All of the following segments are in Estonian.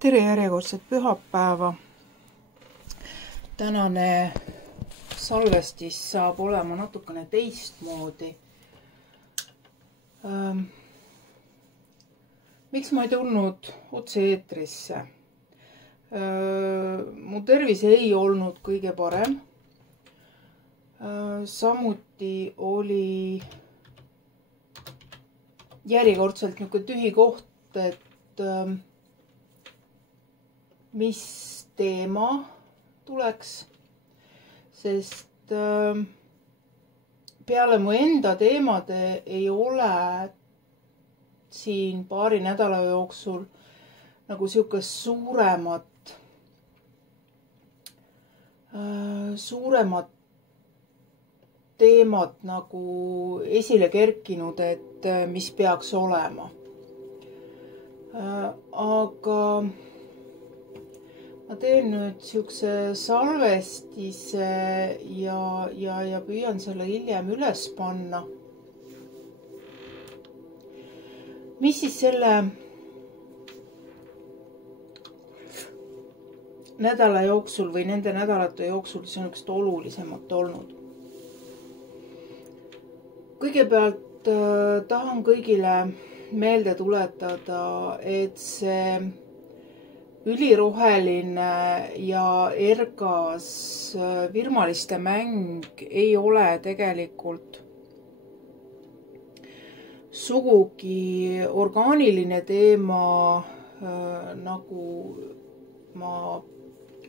Tere järjekordset pühapäeva. Tänane salvestis saab olema natukene teistmoodi. Miks ma ei tulnud otse eetrisse? Mu tervis ei olnud kõige parem. Samuti oli järjekordselt niisugune tühi koht, et mis teema tuleks, sest peale mu enda teemade ei ole siin paari nädala jooksul nagu niisugust suuremat teemat nagu esile kerkinud, et mis peaks olema. Aga ma teen nüüd niisuguse salvestise ja püüan selle hiljem üles panna. Mis siis selle nädala jooksul või nende nädalate jooksul niisugust olulisemat olnud? Kõigepealt tahan kõigile meelde tuletada, et see üliroheline ja ergas virmaliste mäng ei ole tegelikult sugugi orgaaniline teema, nagu ma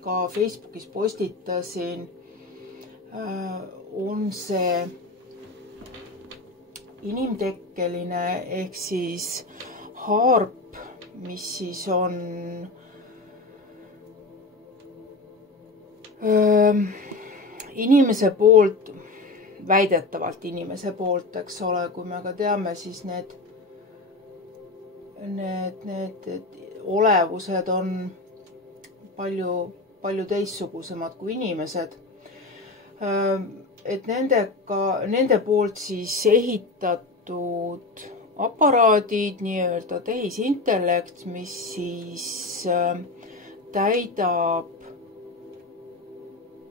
ka Facebookis postitasin. On see inimtekkeline ehk siis haarp, mis siis on inimese poolt, väidetavalt inimese poolt, eks ole, kui me ka teame, siis need olevused on palju teistsugusemad kui inimesed. Et nende poolt siis ehitatud aparaadid, nii-öelda tehisintellekt, mis siis täidab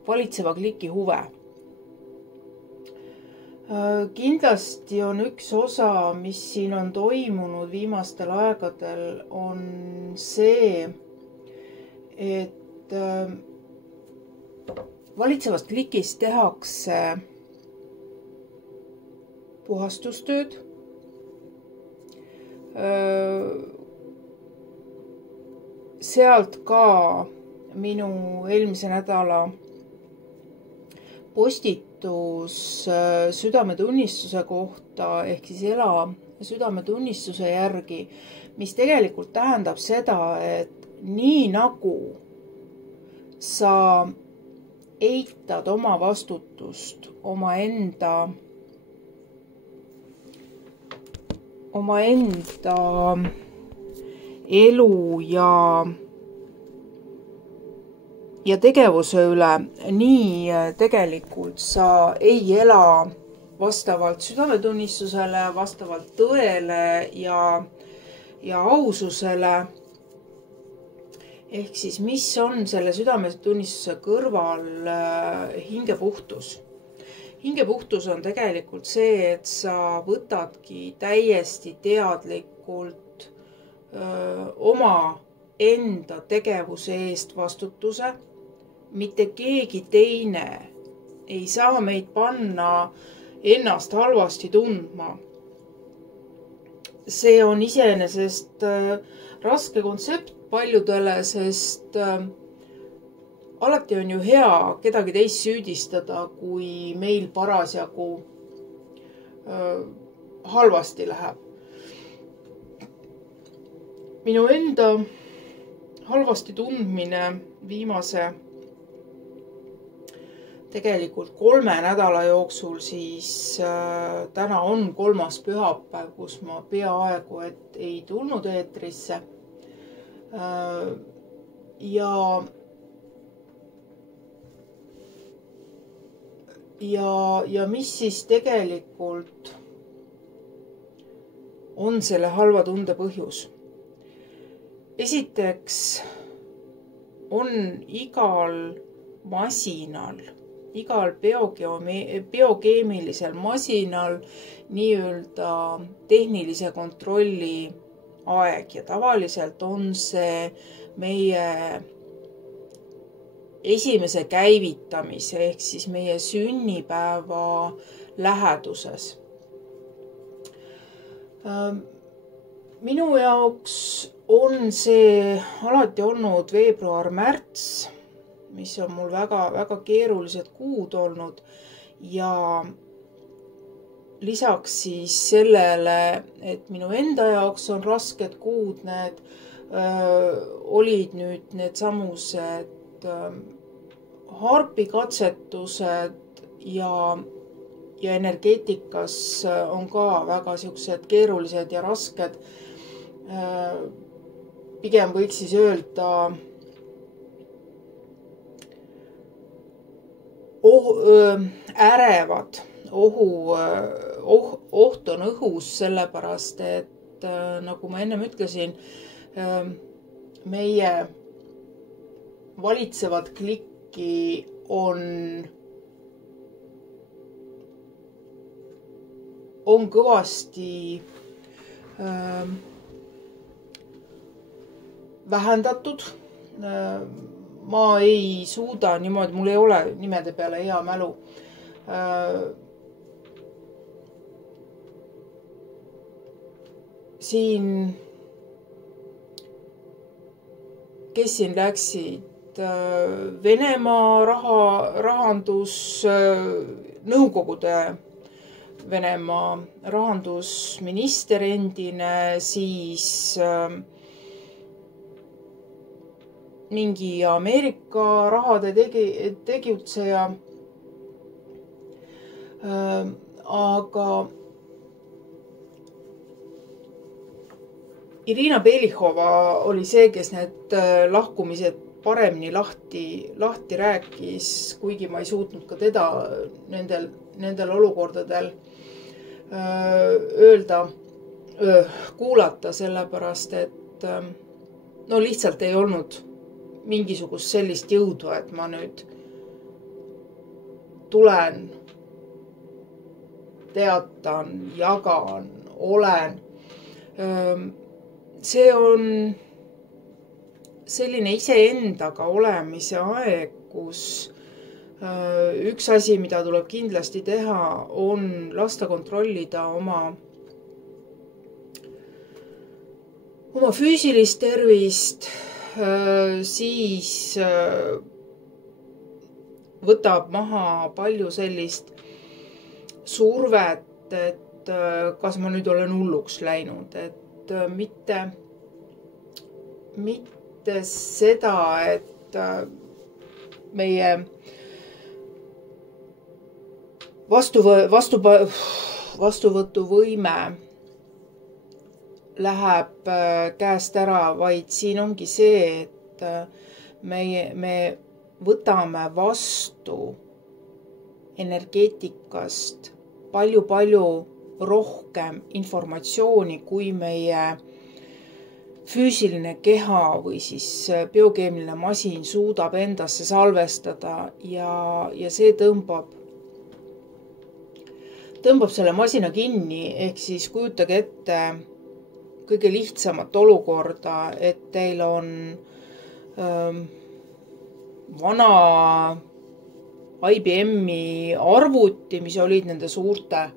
valitseva kliki huve. Kindlasti on üks osa, mis siin on toimunud viimastel aegadel, on see, et valitsevast klikist tehakse puhastustööd. Sealt ka minu eelmise nädala postitus südametunnistuse kohta ehk siis ela südametunnistuse järgi, mis tegelikult tähendab seda, et nii nagu sa eitad oma vastutust omaenda elu ja tegevuse üle, nii tegelikult sa ei ela vastavalt südametunnistusele, vastavalt tõele ja aususele. Ehk siis, mis on selle südametunnistuse kõrval hingepuhtus? Hingepuhtus on tegelikult see, et sa võtadki täiesti teadlikult oma enda tegevuse eest vastutuse. Mitte keegi teine ei saa meid panna ennast halvasti tundma. See on iseenesest raske kontsept paljudele, sest alati on ju hea kedagi teist süüdistada, kui meil parasjagu halvasti läheb. Minu enda halvasti tundmine viimase tegelikult 3 nädala jooksul, siis täna on 3. pühapäev, kus ma peaaegu et ei tulnud eetrisse. Ja mis siis tegelikult on selle halva tunde põhjus? esiteks on igal masinal, igal biokeemilisel masinal nii-öelda tehnilise kontrolli aeg ja tavaliselt on see meie esimese käivitamise ehk siis meie sünnipäeva läheduses. Minu jaoks on see alati olnud veebruar-märts, mis on mul väga keerulised kuud olnud ja lisaks siis sellele, et minu enda jaoks on rasked kuud, need olid nüüd need samused harpikatsetused ja energeetikas on ka väga siuksed keerulised ja rasked. Pigem võiks siis öelda ärevad, oht on õhus, sellepärast et nagu ma ennem ütlesin, meie valitsevad klikki on kõvasti vähendatud. Ma ei suuda niimoodi, mul ei ole nimede peale hea mälu. Siin, kes siin läksid, Venemaa rahandus, Nõukogude Venemaa rahandusminister endine, siis mingi Ameerika rahade tegutseja. Aga Irina Belichova oli see, kes need lahkumised paremini lahti rääkis, kuigi ma ei suutnud ka teda nendel olukordadel kuulata, sellepärast et no lihtsalt ei olnud mingisugust sellist jõudu, et ma nüüd tulen, teatan, jagan, olen. See on selline iseendaga olemise aeg, kus üks asi, mida tuleb kindlasti teha, on lasta kontrollida oma füüsilist tervist, siis võtab maha palju sellist survet, et kas ma nüüd olen hulluks läinud, et mitte seda, et meie vastuvõtuvõime läheb käest ära, vaid siin ongi see, et me võtame vastu energeetikast palju rohkem informatsiooni, kui meie füüsiline keha või siis biokeemiline masin suudab endasse salvestada ja see tõmbab selle masina kinni, ehk siis kujutage ette kõige lihtsamat olukorda, et teil on vana IBM-i arvuti, mis olid nende suurte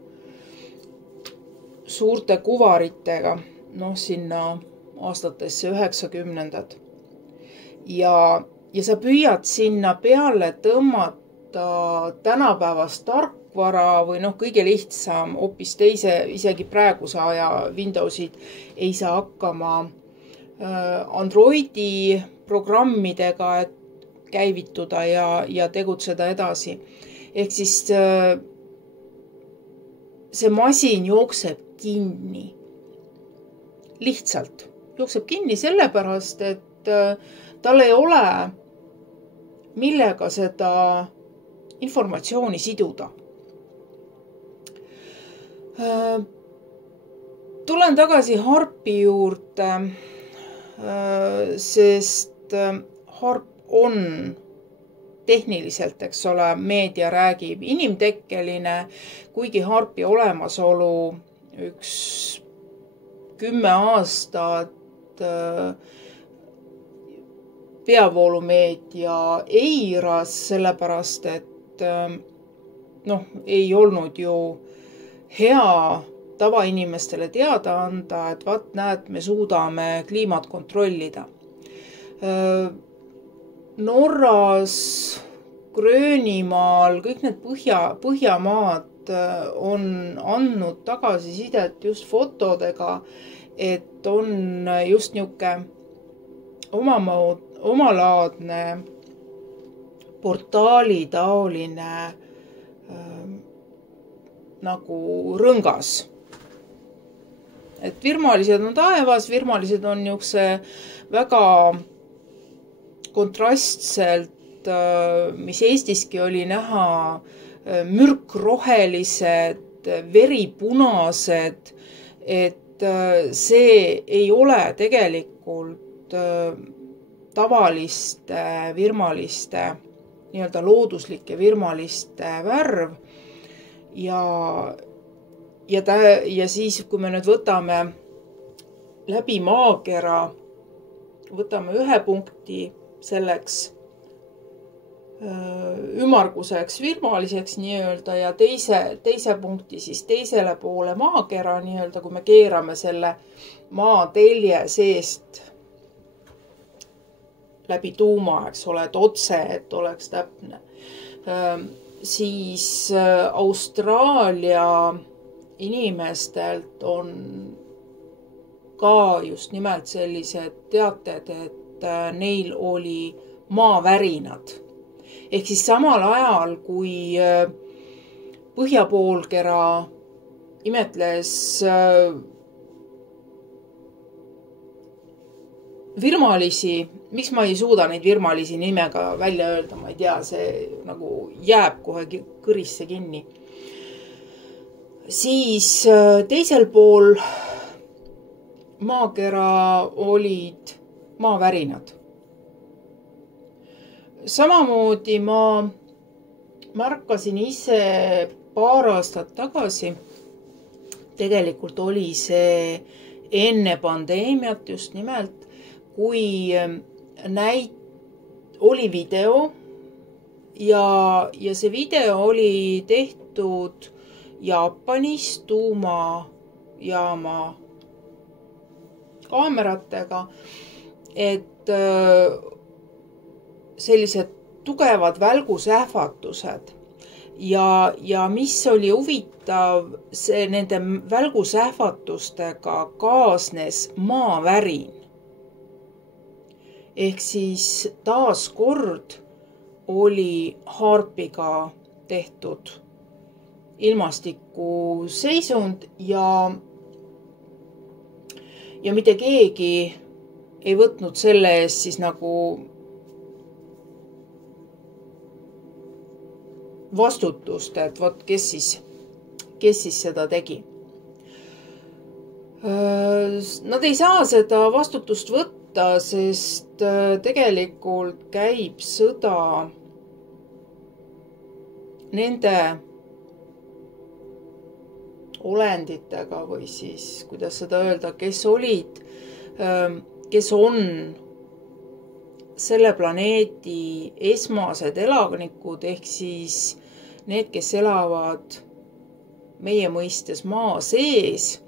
kuvaritega, sinna aastatesse 90. Ja sa püüad sinna peale tõmmata tänapäevast tarkvara või kõige lihtsam, hoopis teise, isegi praeguse aja Windowsid ei saa hakkama Androidi programmidega, et käivituda ja tegutseda edasi. Ehk siis see masin jookseb kinni. Lihtsalt jookseb kinni sellepärast, et tal ei ole millega seda informatsiooni siduda. Tulen tagasi harpi juurde. sest harp on tehniliselt, eks ole, meedia räägib inimtekkeline, kuigi harpi olemasolu üks 10 aastat peavoolumeedia eiras, sellepärast et ei olnud ju hea tavainimestele teada anda, et vaat näed, me suudame kliimat kontrollida. Norras, Gröönimaal, kõik need Põhjamaad on andnud tagasisidet just fotodega, et on just niisugune omalaadne portaali taoline nagu rõngas. Et virmalised on taevas, virmalised on niisuguse väga kontrastselt, mis Eestiski oli näha, mürkrohelised, veripunased, et see ei ole tegelikult tavaliste virmaliste, nii-öelda looduslike virmaliste värv. Ja siis, kui me nüüd võtame läbi maakera, võtame ühe punkti selleks ümmarguseks virmaliseks nii-öelda ja teise punkti siis teisele poole maakera nii-öelda, kui me keerame selle maatelje seest läbi tuuma, eks ole, et otse, et oleks täpne. Siis Austraalia inimestelt on ka just nimelt sellised teated, et neil oli maavärinad. Ehk siis samal ajal, kui põhjapoolkera imetles virmalisi, miks ma ei suuda neid virmalisi nimega välja öelda, ma ei tea, see nagu jääb kohe kõrisse kinni. Siis teisel pool maakera olid maavärinad. Samamoodi ma märkasin ise paar aastat tagasi, tegelikult oli see enne pandeemiat just nimelt, kui oli video ja see video oli tehtud Jaapanis tuumajaama kaameratega, et sellised tugevad välgusähvatused ja mis oli huvitav, see nende välgusähvatustega kaasnes maavärin. Ehk siis taas kord oli harpiga tehtud ilmastiku seisund ja mitte keegi ei võtnud selle eest siis nagu vastutust, et vot kes siis seda tegi. Nad ei saa seda vastutust võtta, sest tegelikult käib sõda nende olenditega või siis, kuidas seda öelda, kes on selle planeedi esmased elanikud, ehk siis need, kes elavad meie mõistes maa sees.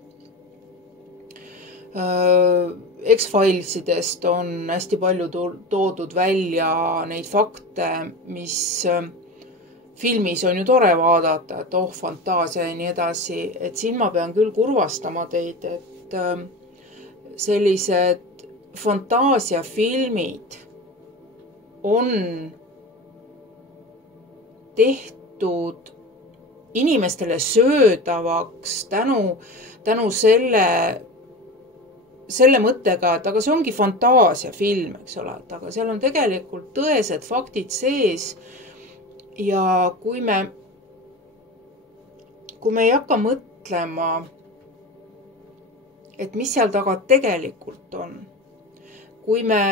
X-Filesidest on hästi palju toodud välja neid fakte, mis filmis on ju tore vaadata, et fantaasia ja nii edasi, et siin ma pean küll kurvastama teid, et sellised fantaasiafilmid on tehtud inimestele söödavaks tänu selle mõttega, et aga see ongi fantaasiafilm, eks ole, et aga seal on tegelikult tõesed faktid sees ja kui me ei hakka mõtlema, et mis seal taga tegelikult on, kui me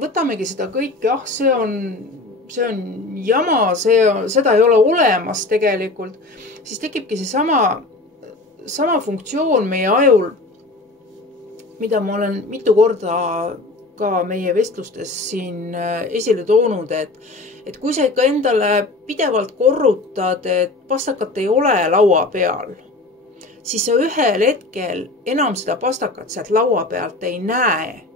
võtamegi seda kõik, jah, see on jama, seda ei ole olemas tegelikult, siis tekibki see sama funktsioon meie ajul, mida ma olen mitu korda ka meie vestlustes siin esile toonud, et kui sa ikka endale pidevalt korrutad, et pastakat ei ole laua peal, siis sa ühel hetkel enam seda pastakat sealt laua pealt ei näe.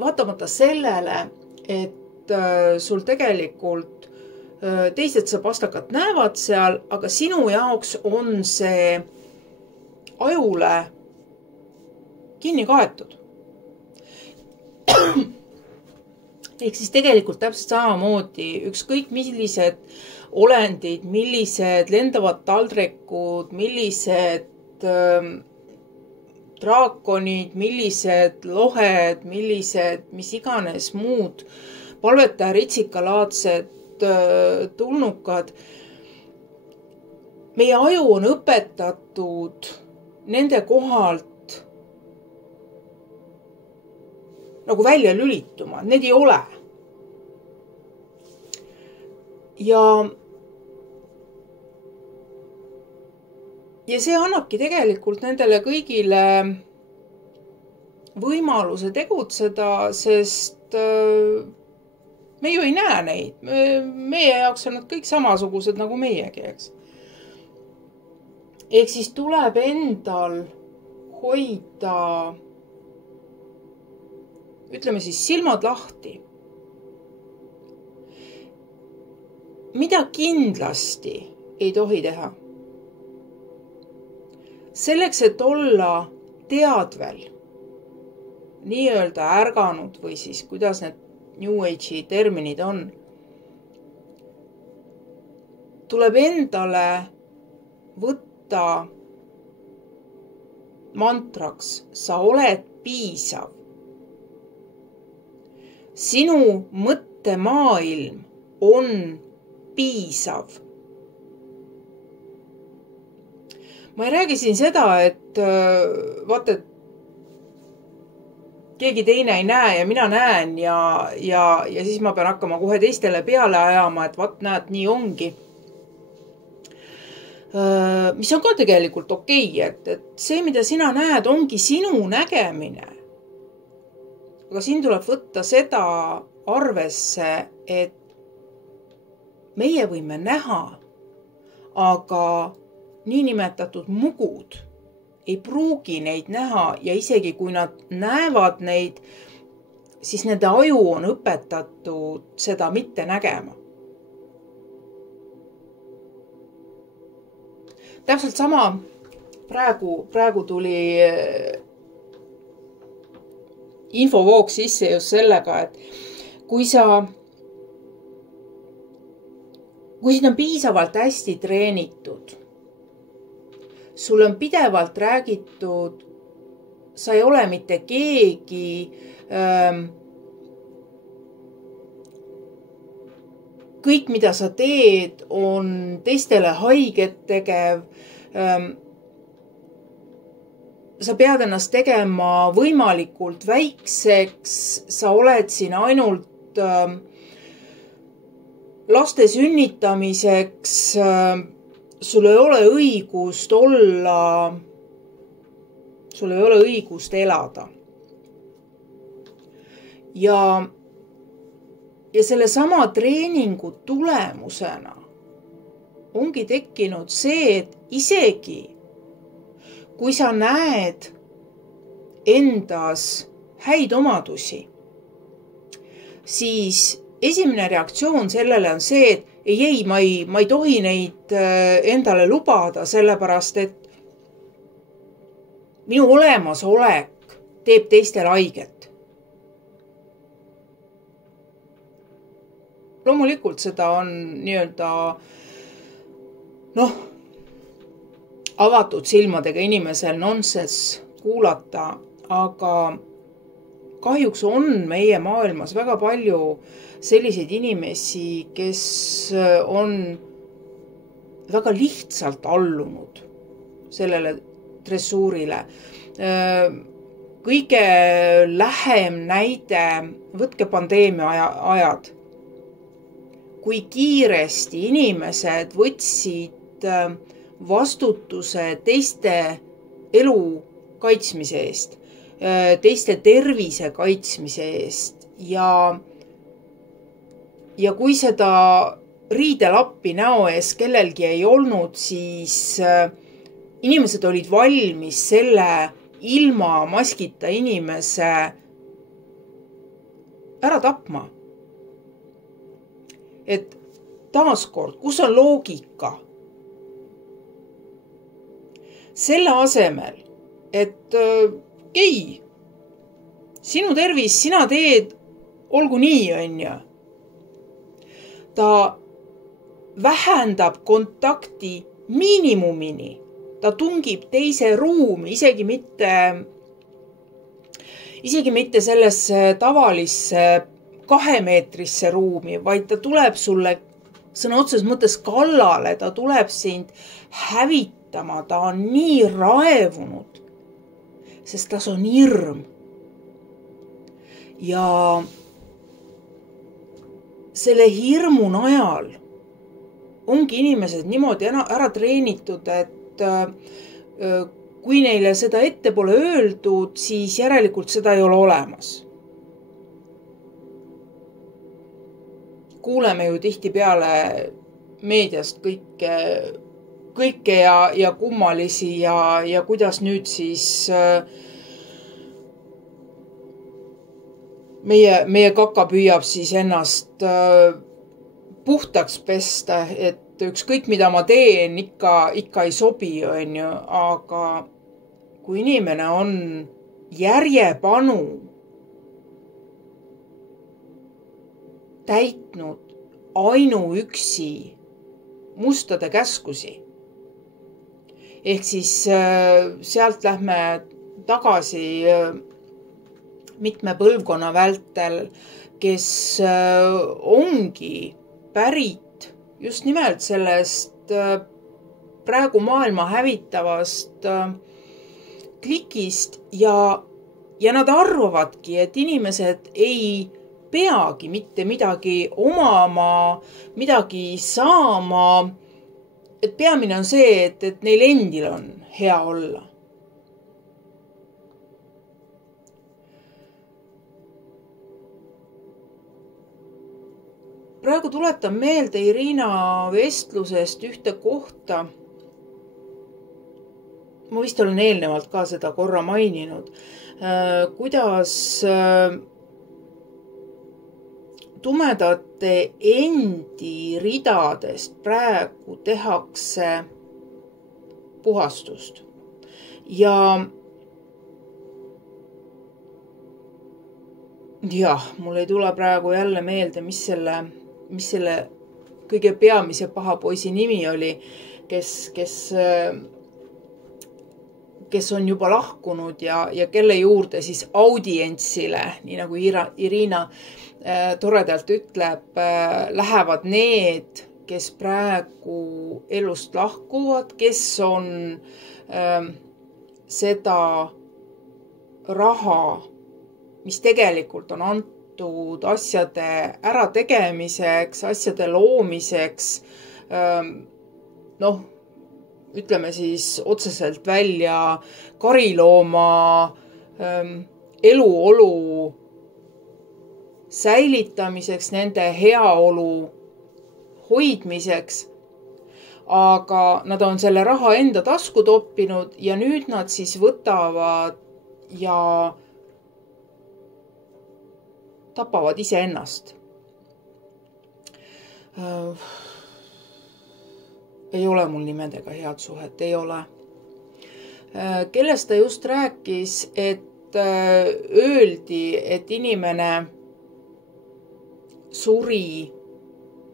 Vaatamata sellele, et sul tegelikult teised seda pastakat näevad seal, aga sinu jaoks on see ajule kinni kaetud. Ehk siis tegelikult täpselt samamoodi ükskõik millised olendid, millised lendavad taldrikud, millised draakonid, millised lohed, mis iganes muud palvetaja ritsikaalaadsed tulnukad. Meie aju on õpetatud nende kohalt nagu välja lülituma, need ei ole. Ja see annabki tegelikult nendele kõigile võimaluse tegutseda, sest me ju ei näe neid. Meie jaoks on nad kõik samasugused nagu meiegi, eks. Ehk siis tuleb endal hoida, ütleme siis, silmad lahti. Mida kindlasti ei tohi teha? Selleks, et olla teadvel, nii-öelda ärganud või siis kuidas need New Age'i terminid on, tuleb endale võtta mantraks, sa oled piisav. Sinu mõttemaailm on piisav. Ma ei räägi siin seda, et vaata, et keegi teine ei näe ja mina näen ja siis ma pean hakkama kohe teistele peale ajama, et vaat näed, nii ongi. Mis on ka tegelikult okei, et see, mida sina näed, ongi sinu nägemine. Aga siin tuleb võtta seda arvesse, et meie võime näha, aga niinimetatud mugud ei pruugi neid näha ja isegi kui nad näevad neid, siis nende aju on õpetatud seda mitte nägema. Täpselt sama praegu tuli infovoog sisse just sellega, et kui sind on piisavalt hästi treenitud, sul on pidevalt räägitud, sa ei ole mitte keegi, kõik, mida sa teed, on teistele haiget tegev. Sa pead ennast tegema võimalikult väikseks, sa oled siin ainult laste sünnitamiseks, sul ei ole õigust olla, sul ei ole õigust elada. Ja selle sama treeningu tulemusena ongi tekkinud see, et isegi kui sa näed endas häid omadusi, siis esimene reaktsioon sellele on see, et ei, ma ei tohi neid endale lubada, sellepärast, et minu olemasolek teeb teistele haiget. Loomulikult seda on nii-öelda avatud silmadega inimesel nonsense kuulata, aga kahjuks on meie maailmas väga palju selliseid inimesi, kes on väga lihtsalt allunud sellele dressuurile. kõige lähem näide, võtke pandeemia ajad. Kui kiiresti inimesed võtsid vastutuse teiste elu kaitsmise eest, teiste tervise kaitsmise eest ja kui seda riidelappi näo ees kellelgi ei olnud, siis inimesed olid valmis selle ilma maskita inimese ära tapma. Et taaskord, kus on loogika? Selle asemel, et sinu tervis, sina teed, olgu nii, on ju. Ta vähendab kontakti miinimumini. Ta tungib teise ruumi, isegi mitte sellesse tavalisse 2-meetrisse ruumi, vaid ta tuleb sulle sõna otseses mõttes kallale, ta tuleb sind hävitama, ta on nii raevunud, sest tas on hirm. Ja selle hirmu najal ongi inimesed niimoodi ära treenitud, et kui neile seda ette pole öeldud, siis järelikult seda ei ole olemas. Kuuleme ju tihtipeale meediast kõike ja kummalisi ja kuidas nüüd siis meie kaka püüab siis ennast puhtaks pesta, et ükskõik mida ma teen, ikka ei sobi, on ju, aga kui inimene on järjepanu täitnud ainuüksi mustade käskusi. Ehk siis sealt lähme tagasi mitme põlvkonna vältel, kes ongi pärit just nimelt sellest praegu maailma hävitavast klikist ja nad arvavadki, et inimesed ei peagi mitte midagi omama, midagi saama, et peamine on see, et neil endil on hea olla. Praegu tuletan meelde Irina vestlusest ühte kohta. Ma vist olen eelnevalt ka seda korra maininud, kuidas tumedate endi ridadest praegu tehakse puhastust. Ja mul ei tule praegu jälle meelde, mis selle kõige peamise paha poisi nimi oli, kes on juba lahkunud ja kelle juurde siis audientsile, nii nagu Irina toredalt ütleb, lähevad need, kes praegu elust lahkuvad, kes on seda raha, mis tegelikult on antud asjade ärategemiseks, asjade loomiseks, ütleme siis otseselt välja karilooma eluolu säilitamiseks, nende heaolu hoidmiseks, aga nad on selle raha enda tasku toppinud ja nüüd nad siis võtavad ja tapavad iseennast. Ei ole mul nimedega head suhet, ei ole. Kellest ta just rääkis, et öeldi, et inimene suri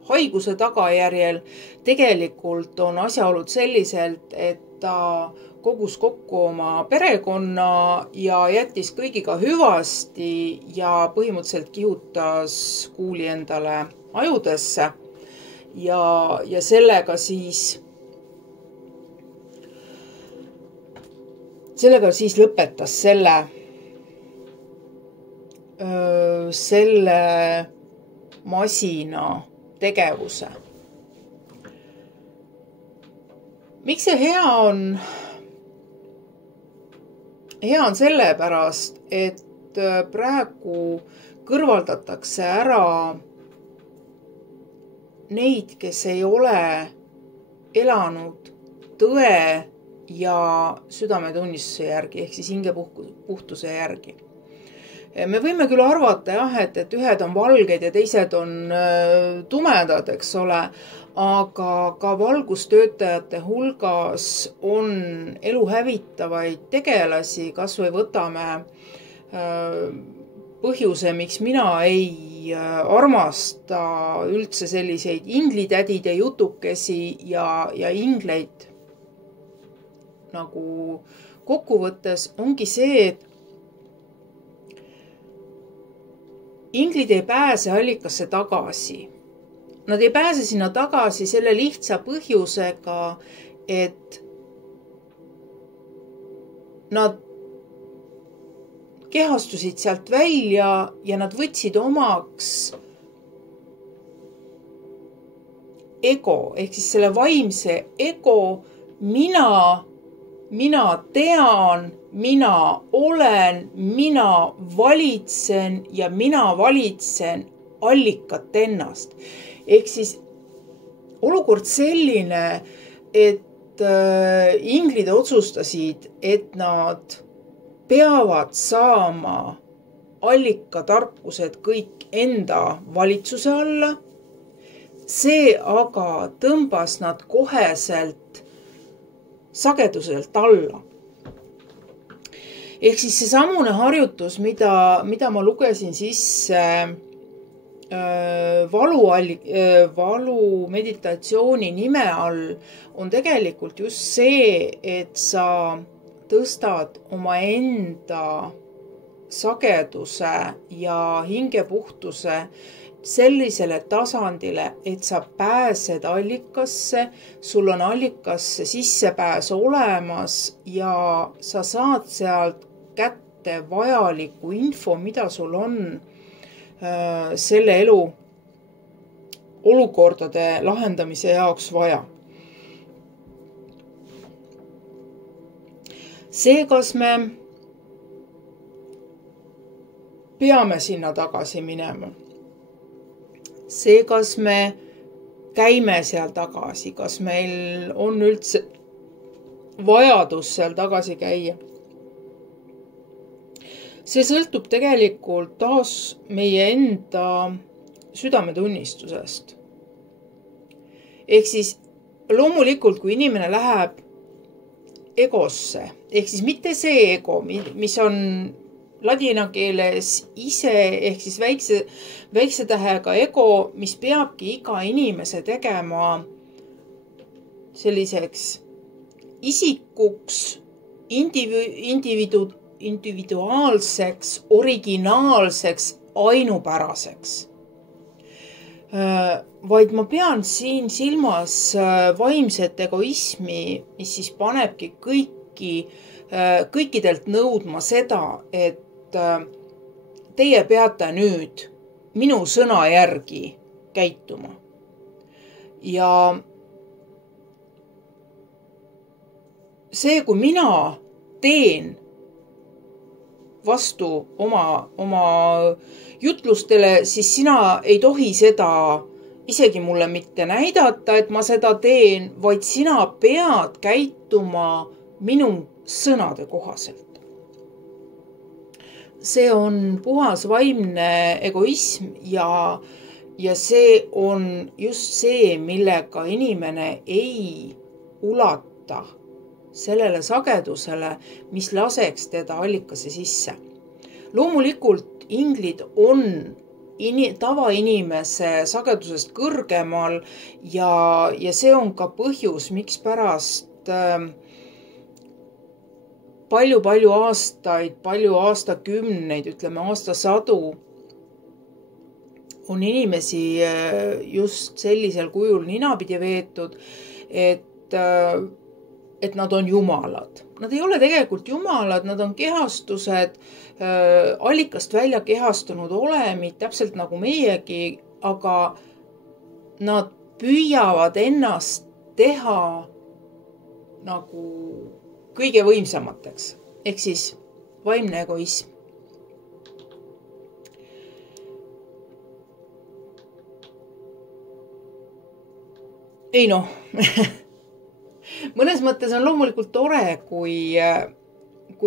haiguse tagajärjel. Tegelikult on asjaolud selliselt, et ta kogus kokku oma perekonna ja jättis kõigiga hüvasti ja põhimõtteliselt kihutas kuuli endale ajudesse ja sellega siis lõpetas selle selle masina tegevuse. Miks see hea on? Hea on sellepärast, et praegu kõrvaldatakse ära neid, kes ei ole elanud tõe ja südametunnistuse järgi, ehk siis hingepuhtuse järgi. Me võime küll arvata, et ühed on valged ja teised on tumedad, eks ole, aga ka valgustöötajate hulgas on elu hävitavaid tegelasi, kas või võtame põhjuse, miks mina ei armasta üldse selliseid inglitädide jutukesi ja ingleid nagu kokkuvõttes ongi see, et inglid ei pääse allikasse tagasi. Nad ei pääse sinna tagasi selle lihtsa põhjusega, et nad kehastusid sealt välja ja nad võtsid omaks ego, ehk siis selle vaimse ego, mina tean, mina olen, mina valitsen ja mina valitsen allikat ennast. Ehk siis olukord selline, et inglid otsustasid, et nad peavad saama allikatarkused kõik enda valitsuse alla. See aga tõmbas nad koheselt sageduselt alla. Ehk siis see samune harjutus, mida ma lugesin sisse valu meditatsiooni nime all, on tegelikult just see, et sa tõstad omaenda sageduse ja hingepuhtuse sellisele tasandile, et sa pääsed allikasse, sul on allikasse sissepääs olemas ja sa saad sealt kätte vajaliku info, mida sul on selle elu olukordade lahendamise jaoks vaja. See, kas me peame sinna tagasi minema. See, kas me käime seal tagasi, kas meil on üldse vajadus seal tagasi käia. See sõltub tegelikult taas meie enda südametunnistusest. Ehk siis loomulikult, kui inimene läheb egosse, ehk siis mitte see ego, mis on ladina keeles ise, ehk siis väikse tähega ego, mis peabki iga inimese tegema selliseks isikuks, individuaalseks, originaalseks, ainupäraseks. Vaid ma pean siin silmas vaimset egoismi, mis siis panebki kõikidelt nõudma seda, et teie peate nüüd minu sõna järgi käituma. Ja see, kui mina teen vastu oma jutlustele, siis sina ei tohi seda isegi mulle mitte näidata, et ma seda teen, vaid sina pead käituma minu sõnade kohaselt. See on puhas vaimne egoism ja see on just see, millega inimene ei ulata sellele sagedusele, mis laseks teda allikasse sisse. Loomulikult inglid on tavainimese sagedusest kõrgemal ja see on ka põhjus, miks pärast palju aastaid, palju aastakümneid, ütleme aastasadu on inimesi just sellisel kujul ninapidi veetud, et et nad on jumalad. Nad ei ole tegelikult jumalad, nad on kehastused, allikast välja kehastunud olemid, täpselt nagu meiegi, aga nad püüavad ennast teha nagu kõige võimsamateks, ehk siis vaimne egoism. Ei noh, mõnes mõttes on loomulikult tore, kui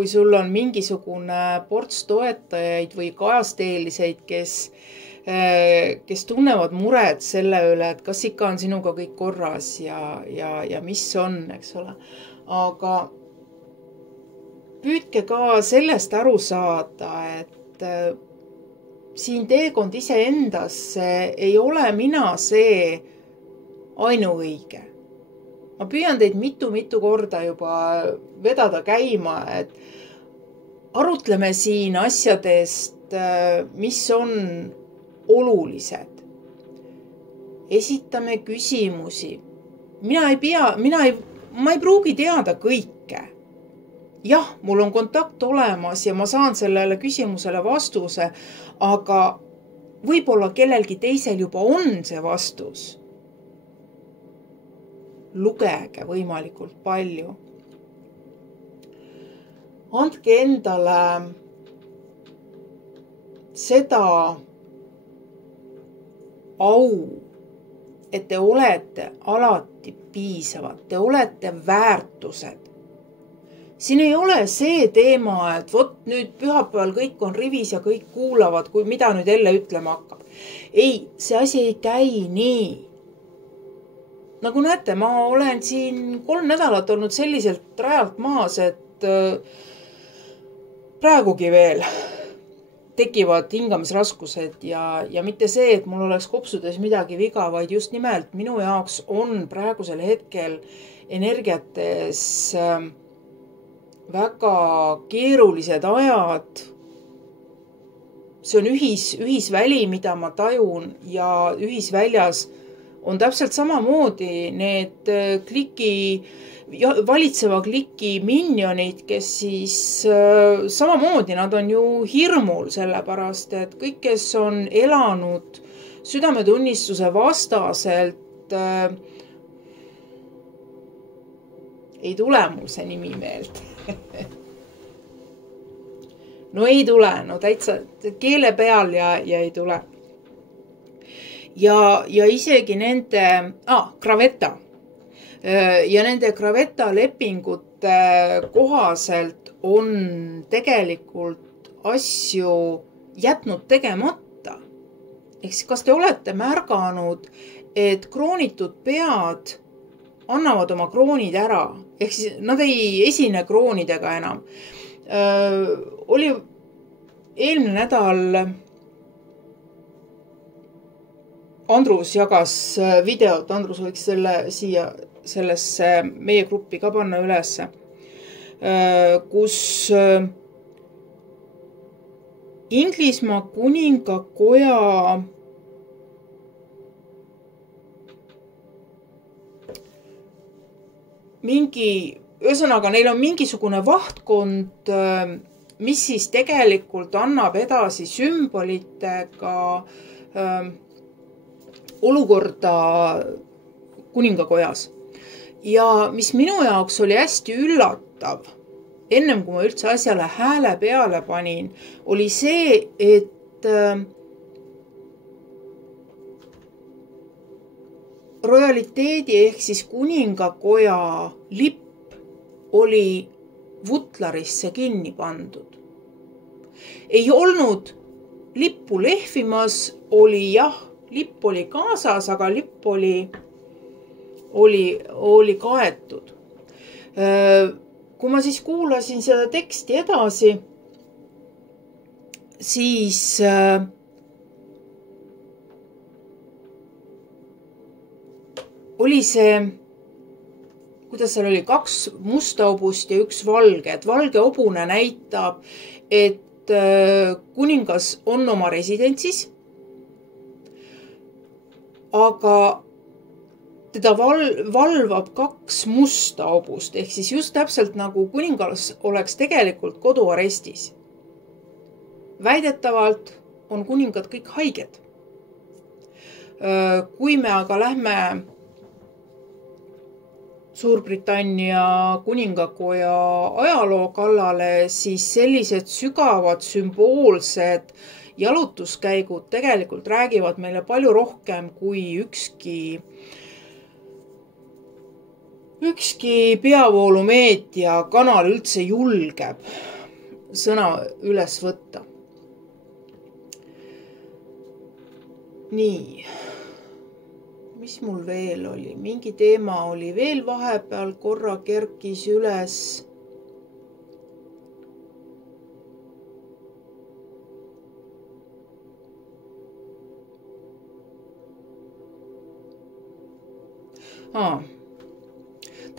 sul on mingisugune ports toetajaid või kajasteeliseid, kes tunnevad muret selle üle, et kas ikka on sinuga kõik korras ja mis on, eks ole. Aga püüdke ka sellest aru saada, et siin teekond iseendasse ei ole mina see ainuõige. Ma püüan teid mitu korda juba vedada käima, et arutleme siin asjadest, mis on olulised. Esitame küsimusi. Ma ei pruugi teada kõike. Jah, mul on kontakt olemas ja ma saan sellele küsimusele vastuse, aga võib-olla kellelgi teisel juba on see vastus. Lugege võimalikult palju. Andke endale seda au, et te olete alati piisavad, te olete väärtused. Siin ei ole see teema, et vot nüüd pühapäeval kõik on rivis ja kõik kuulavad, kui mida nüüd jälle ütlema hakkab. Ei, see asi ei käi nii. Nagu näete, ma olen siin 3 nädalat olnud selliselt rajalt maas, et praegugi veel tekivad hingamisraskused ja mitte see, et mul oleks kopsudes midagi viga, vaid just nimelt minu jaoks on praegusel hetkel energiates väga keerulised ajad. See on ühisväli, mida ma tajun ja ühisväljas on täpselt samamoodi need valitseva kliki minionid, kes siis samamoodi, nad on ju hirmul sellepärast, et kõik, kes on elanud südametunnistuse vastaselt, ei tule mul see nimi meelde. No ei tule, no täitsa keele peal ja ei tule. Ja isegi nende, Gravetta. Ja nende Gravetta lepingute kohaselt on tegelikult asju jätnud tegemata. Ehk siis, kas te olete märganud, et kroonitud pead annavad oma kroonid ära? Ehk siis nad ei esine kroonidega enam. Oli eelmine nädal Andrus jagas videot, Andrus võiks selle siia sellesse meie gruppi ka panna ülesse, kus Inglismaa kuningakoja ühesõnaga, neil on mingisugune vahtkond, mis siis tegelikult annab edasi sümbolitega olukorda kuningakojas. Ja mis minu jaoks oli hästi üllatav, ennem kui ma üldse asjale hääle peale panin, oli see, et rojaliteedi ehk siis kuningakoja lipp oli vutlarisse kinni pandud. Ei olnud lippu lehvimas, oli jah, lipp oli kaasas, aga lipp oli kaetud. Kui ma siis kuulasin seda teksti edasi, siis oli see, kuidas seal oli, 2 musta hobust ja 1 valge. Et valge hobune näitab, et kuningas on oma residentsis, aga 2 musta hobust ja 1 valge, et valge hobune näitab, et kuningas on oma residentsis, aga 2 musta hobust ja 1 valge, et kuningas on oma residentsis, aga 2 musta hobust ja 1 valge, et kuningas on oma residentsis, aga 2 musta hobust ja 1 valge, et kuningas on oma residentsis, aga teda valvab 2 musta hobust, ehk siis just täpselt nagu kuningas oleks tegelikult koduarestis. Väidetavalt on kuningad kõik haiged. Kui me aga lähme Suurbritannia kuningakoja ajaloo kallale, siis sellised sügavad sümboolsed jalutuskäigud tegelikult räägivad meile palju rohkem kui ükski peavoolumeedia kanal üldse julgeb sõna üles võtta. Nii, mis mul veel oli? Mingi teema oli veel vahepeal, korra kerkis üles.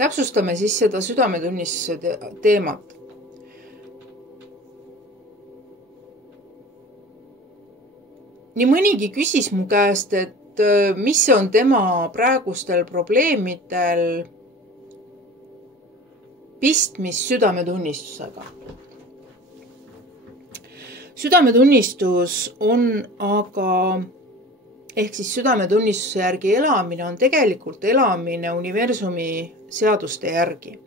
Täpsustame siis seda südametunnistuse teemat. Nii mõnigi küsis mu käest, et mis on tema praegustel probleemidel pistmist südametunnistusega. Südametunnistus on aga, ehk siis südametunnistuse järgi elamine on tegelikult elamine universumi seaduste järgi.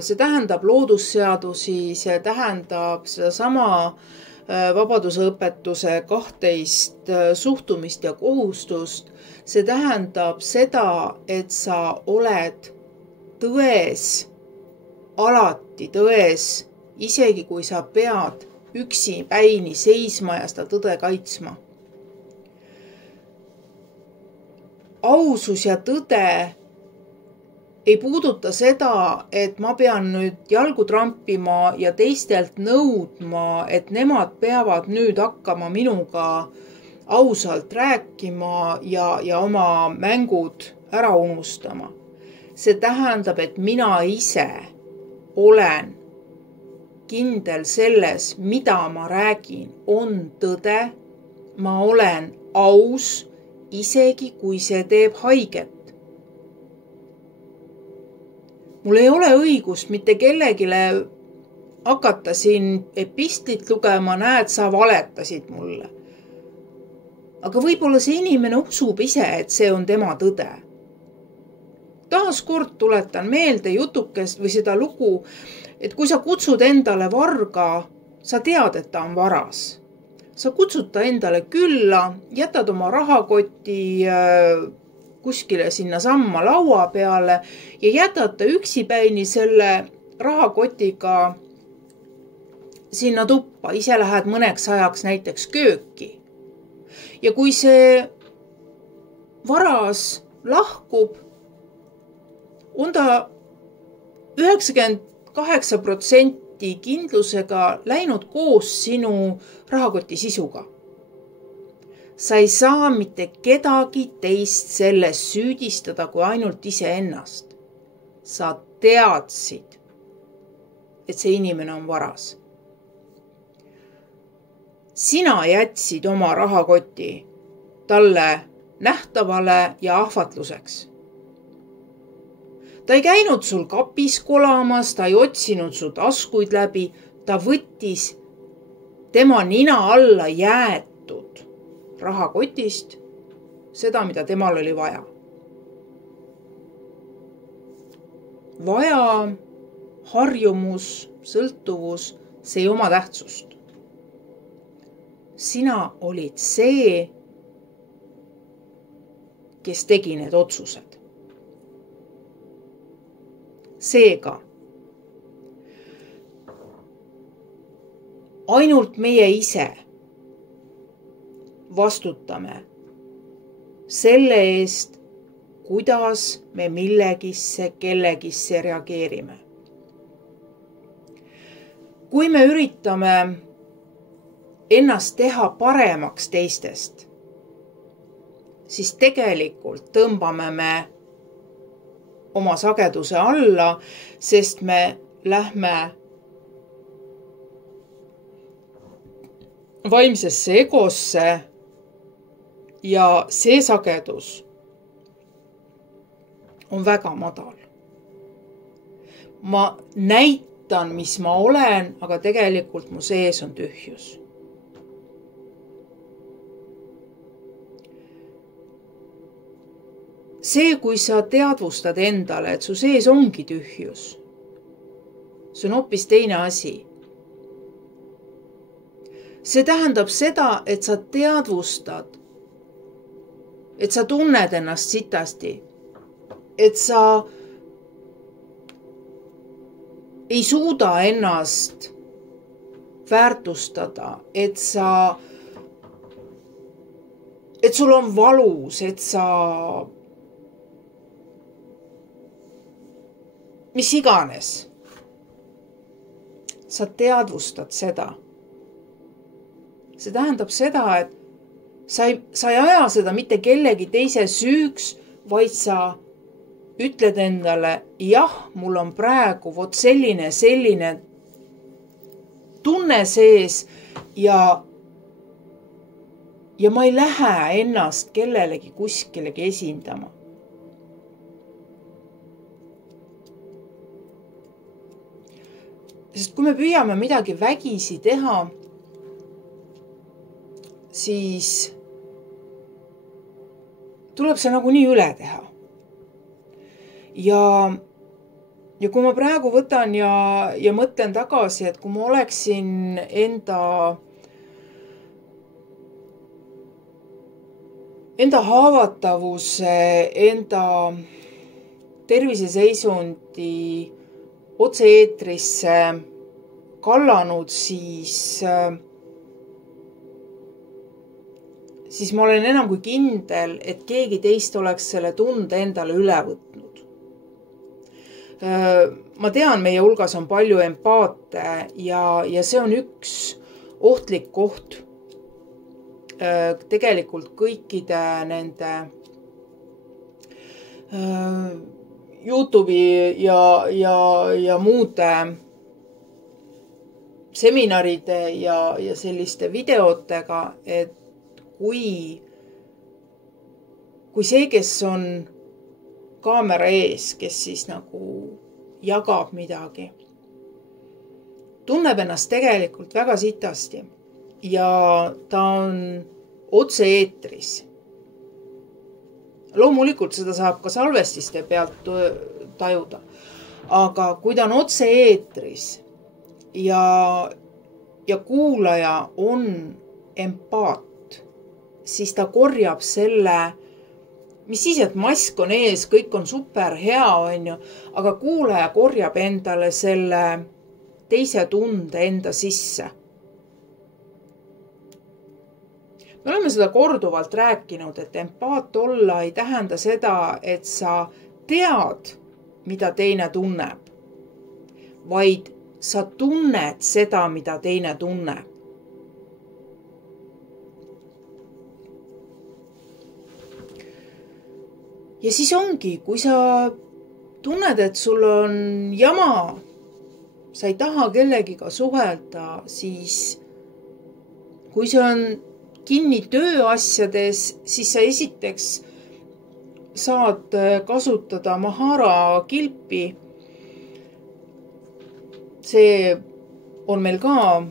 See tähendab loodusseadusi, see tähendab seda sama vabadusõpetuse 12 suhtumist ja kohustust. See tähendab seda, et sa oled tões, alati tões, isegi kui sa pead üksi päini seisma ja seda tõde kaitsma. Ausus ja tõde ei puuduta seda, et ma pean nüüd jalgu trampima ja teistelt nõudma, et nemad peavad nüüd hakkama minuga ausalt rääkima ja oma mängud ära unustama. See tähendab, et mina ise olen kindel selles, mida ma räägin, on tõde. Ma olen aus, isegi kui see teeb haiget. Mul ei ole õigust mitte kellegile hakata siin epistlit lugema, näed, sa valetasid mulle. Aga võib-olla see inimene usub ise, et see on tema tõde. Taas kord tuletan meelde jutukest või seda lugu, et kui sa kutsud endale varga, sa tead, et ta on varas. Sa kutsud ta endale külla, jätad oma rahakoti kuskile sinna samma laua peale ja jätad ta üksipäini selle rahakotiga sinna tuppa. Ise lähed mõneks ajaks näiteks kööki. Ja kui see varas lahkub, on ta 98% kindlusega läinud koos sinu rahakoti sisuga. Sa ei saa mitte kedagi teist selles süüdistada kui ainult iseennast. Sa teadsid, et see inimene on varas. Sina jätsid oma rahakoti talle nähtavale ja ahvatluseks. Ta ei käinud sul kapis kolamas, ta ei otsinud su taskuid läbi, ta võttis tema nina alla jäetud rahakotist seda, mida temal oli vaja. Vaja, harjumus, sõltuvus, see ei oma tähtsust. Sina olid see, kes tegi need otsused. Seega, ainult meie ise vastutame selle eest, kuidas me millegisse, kellegisse reageerime. Kui me üritame ennast teha paremaks teistest, siis tegelikult tõmbame me oma sageduse alla, sest me lähme vaimsesse egosse ja see sagedus on väga madal. Ma näitan, mis ma olen, aga tegelikult mu sees on tühjus. See, kui sa teadvustad endale, et su sees ongi tühjus, see on hoopis teine asi. See tähendab seda, et sa teadvustad, et sa tunned ennast sitasti, et sa ei suuda ennast väärtustada, et sul on valus, et sa mis iganes. Sa teadvustad seda. See tähendab seda, et sa ei aja seda mitte kellegi teise süüks, vaid sa ütled endale, jah, mul on praegu vot selline tunne sees ja ma ei lähe ennast kellelegi kuskilegi esindama. Sest kui me püüame midagi vägisi teha, siis tuleb see nagunii üle teha. Ja kui ma praegu võtan ja mõtlen tagasi, et kui ma oleksin enda haavatavuse, enda terviseseisundi otse-eetrisse kallanud, siis ma olen enam kui kindel, et keegi teist oleks selle tunde endale üle võtnud. Ma tean, meie hulgas on palju empaate ja see on üks ohtlik koht tegelikult kõikide nende YouTube'i ja muude seminaride ja selliste videotega, et kui see, kes on kaamera ees, kes siis nagu jagab midagi, tunneb ennast tegelikult väga sitasti ja ta on otse-eetris. Loomulikult seda saab ka salvestiste pealt tajuda, aga kui ta on otse-eetris ja kuulaja on empaat, siis ta korjab selle, mis siis, et mask on ees, kõik on super hea, aga kuulaja korjab endale selle teise tunde enda sisse. Me oleme seda korduvalt rääkinud, et empaat olla ei tähenda seda, et sa tead, mida teine tunneb, vaid sa tunned seda, mida teine tunneb. Ja siis ongi, kui sa tunned, et sul on jama, sa ei taha kellegiga suhelda, siis kui see on kinni tööasjades, siis sa esiteks saad kasutada Mahara kilpi. See on meil ka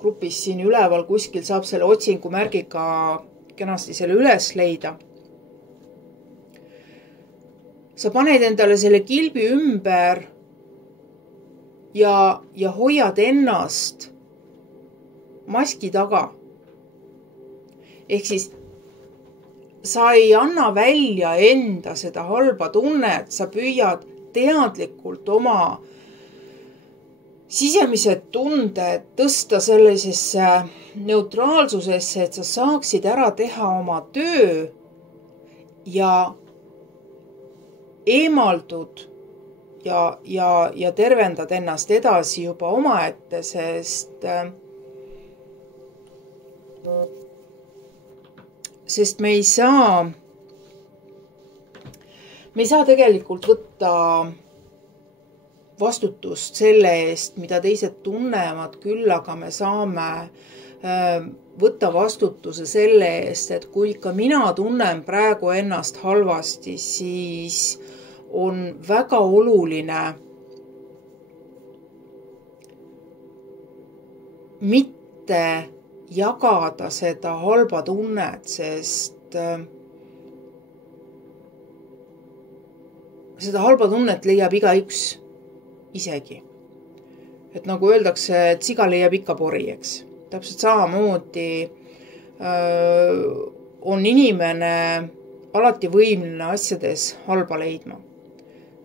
grupis siin üleval, kuskil saab selle otsingumärgiga kenasti selle üles leida. Sa paned endale selle kilbi ümber ja hoiad ennast maski taga. Ehk siis sa ei anna välja enda seda halba tunnet, sa püüad teadlikult oma sisemised tunded tõsta sellisesse neutraalsusesse, et sa saaksid ära teha oma töö ja eemaldud ja tervendad ennast edasi juba omaette, sest me ei saa tegelikult võtta vastutust selle eest, mida teised tunnevad, küll aga me saame võtta vastutuse selle eest, et kui ikka mina tunnen praegu ennast halvasti, siis on väga oluline mitte jagada seda halba tunnet, sest seda halba tunnet leiab igaüks isegi. Et nagu öeldakse, et siga leiab ikka pori, eks. Täpselt samamoodi on inimene alati võimeline asjades halba leidma.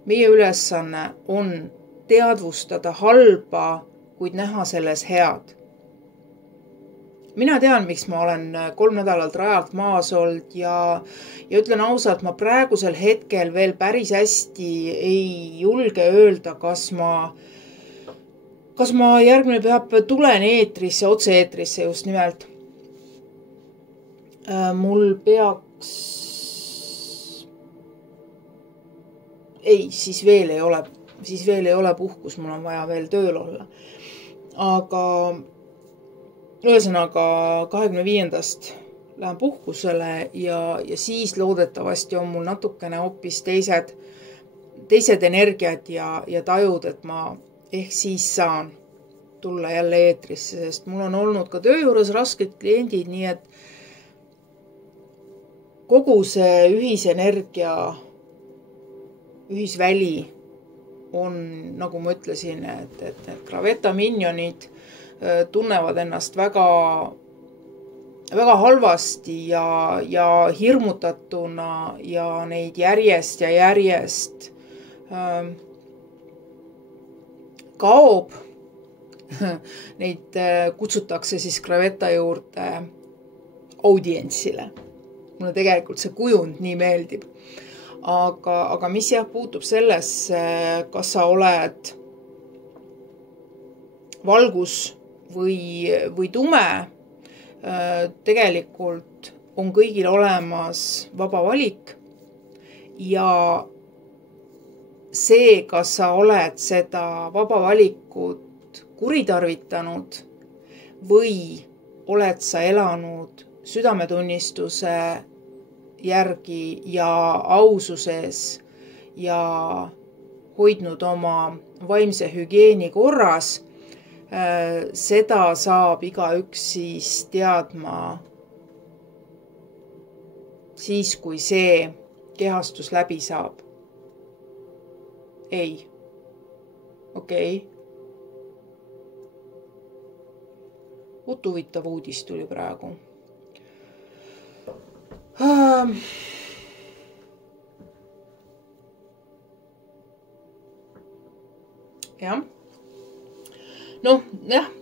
Meie ülesanne on teadvustada halba, kuid näha selles head. Mina tean, miks ma olen 3 nädalat rajalt maas olnud ja ütlen ausalt, ma praegusel hetkel veel päris hästi ei julge öelda, kas ma järgmine pühapäev tulen eetrisse, otse-eetrisse just nimelt. Mul peaks... siis veel ei ole puhkus, mul on vaja veel tööl olla. Aga ühesõnaga 25. lähen puhkusele ja siis loodetavasti on mul natukene hoopis teised energiat ja tajud, et ma ehk siis saan tulla jälle eetrisse, sest mul on olnud ka töö juures rasked kliendid, nii et kogu see ühisenergia, ühisväli on, nagu ma ütlesin, et need Graveta minionid tunnevad ennast väga, väga halvasti ja hirmutatuna ja neid järjest ja järjest kaob. Neid kutsutakse siis Graveta juurde audientsile. Mulle tegelikult see kujund nii meeldib. Aga mis puutub sellesse, kas sa oled valgus või tume, tegelikult on kõigil olemas vaba valik ja see, kas sa oled seda vaba valikut kuritarvitanud või oled sa elanud südametunnistuse järgi ja aususes ja hoidnud oma vaimse hügieeni korras, seda saab igaüks siis teadma siis, kui see kehastus läbi saab. Ei. Okei. Huvitav uudis tuli praegu. Jah.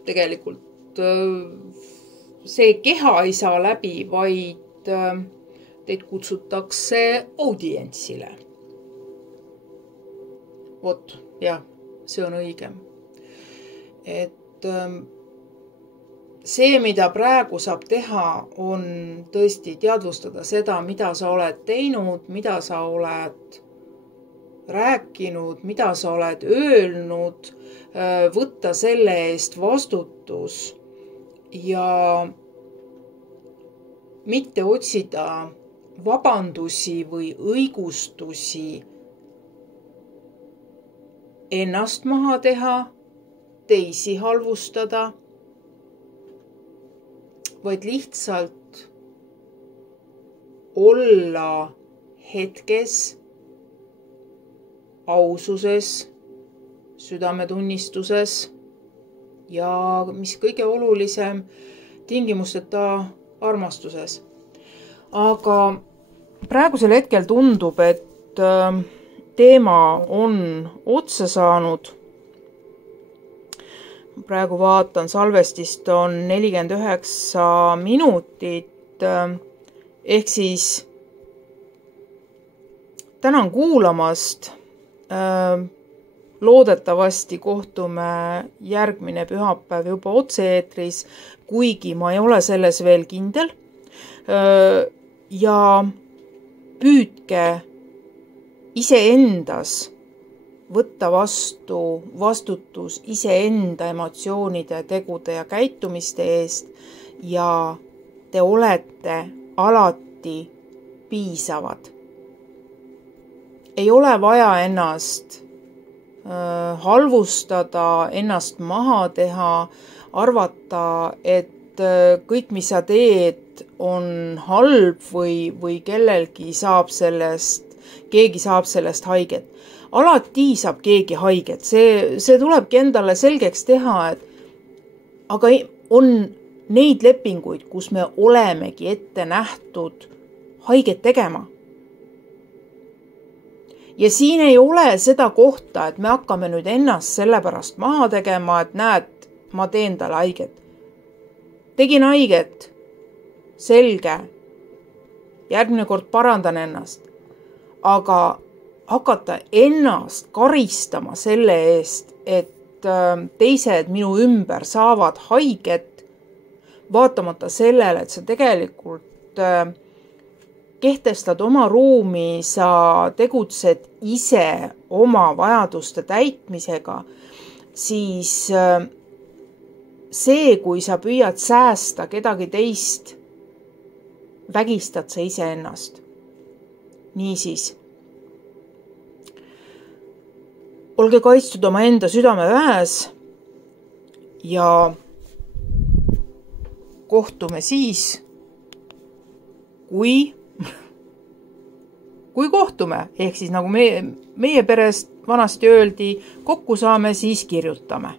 Tegelikult see keha ei saa läbi, vaid teid kutsutakse audientsile. Vot, jah, see on õige. Et see, mida praegu saab teha, on tõesti teadvustada seda, mida sa oled teinud, mida sa oled rääkinud, mida sa oled öelnud, võtta selle eest vastutus ja mitte otsida vabandusi või õigustusi ennast maha teha, teisi halvustada, vaid lihtsalt olla hetkes, aususes, südametunnistuses ja mis kõige olulisem, tingimusteta armastuses. Aga praegusel hetkel tundub, et teema on otsa saanud. Praegu vaatan, salvestist on 49 minutit, ehk siis tänan kuulamast. Loodetavasti kohtume järgmine pühapäev juba otse-eetris, kuigi ma ei ole selles veel kindel. Ja püüdke iseendas võtta vastu vastutus iseenda emotsioonide, tegude ja käitumiste eest ja te olete alati piisavad. ei ole vaja ennast halvustada, ennast maha teha, arvata, et kõik, mis sa teed, on halb või keegi saab sellest haiget. Alati saab keegi haiget, see tulebki endale selgeks teha, et aga on neid lepinguid, kus me olemegi ette nähtud haiget tegema. Ja siin ei ole seda kohta, et me hakkame nüüd ennast sellepärast maha tegema, et näed, ma teen talle haiget. Tegin haiget, selge, järgmine kord parandan ennast, aga hakata ennast karistama selle eest, et teised minu ümber saavad haiget, vaatamata sellele, et sa tegelikult kehtestad oma ruumi, sa tegutsed ise oma vajaduste täitmisega, siis see, kui sa püüad säästa kedagi teist, vägistad sa iseennast. Niisiis, olge kaitstud oma enda südameväes ja kohtume siis, kui kohtume, ehk siis nagu meie perest vanasti öeldi, kokku saame, siis kirjutame.